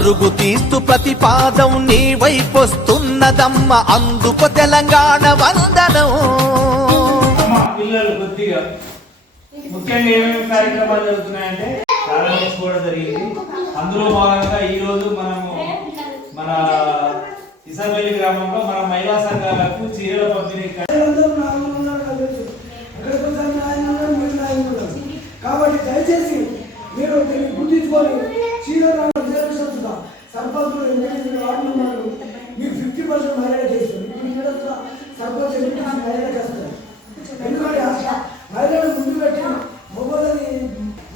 అరుగు తీస్తూ ప్రతిపాదం నీ వైపొస్తున్నదమ్మ. అందుకు తెలంగాణ వందనం. పిల్లలు కొద్దిగా ముఖ్యంగా ఏమేమి కార్యక్రమాలు జరుగుతున్నాయంటే ప్రారంభించుకోవడం జరిగింది. అందులో భాగంగా ఈ రోజు మనము మన ఇసబెల్లి గ్రామంలో మన మహిళా సంఘాలకు చీరల పంపిణీ కాబట్టి దయచేసి మీరు దీన్ని గుర్తించుకొని చేరుస్తుందా సర్పంచులు ఎనిమిది వార్డులు ఉన్నారు. మీరు ఫిఫ్టీ పర్సెంట్ చేస్తారు ఇప్పుడు ఇక్కడ సర్పంచ్ మహిళలకు వస్తారు ఎందుకంటే మహిళలు ముందు పెట్టి మగవాళ్ళని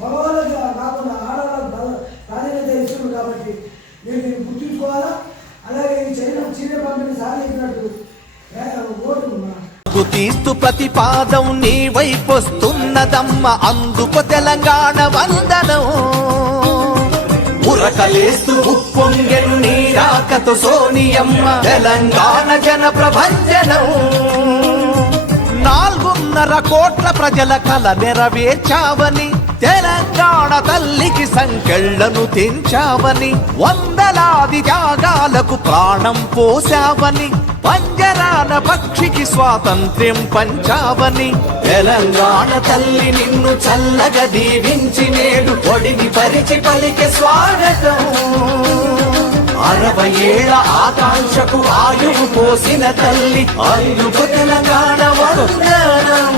మగవాళ్ళకి కాకుండా ఆడవాళ్ళకి ప్రాధాన్యత కాబట్టి మీరు దీన్ని గుర్తుంచుకోవాలా? అలాగే ఈ చైనా చీర పంపిణీ సాధించినట్టు ఓటు ప్రతిపాదం నీ వైపొస్తున్నదమ్మ అందుకు తెలంగాణ వందనం. ఉరకలేస్తూ ఉప్పొంగెను నీరాకతో సోనియమ్మ. తెలంగాణ జన ప్రభంజనం. నాలుగున్నర కోట్ల ప్రజల కల నెరవేర్చావని. తెలంగాణ తల్లికి సంకెళ్ళను తెంచావని. వందలాది త్యాగాలకు ప్రాణం పోసావని పంజరాన పక్షికి స్వాతంత్ర్యం పంచావని. తెలంగాణ తల్లి నిన్ను చల్లగా దీవించి నేడు ఒడిని పరిచి పలికి స్వాగతం. అరవై ఏళ్ళ ఆకాంక్షకు ఆయువు పోసిన తల్లి అందుకు తెలంగాణ వందనం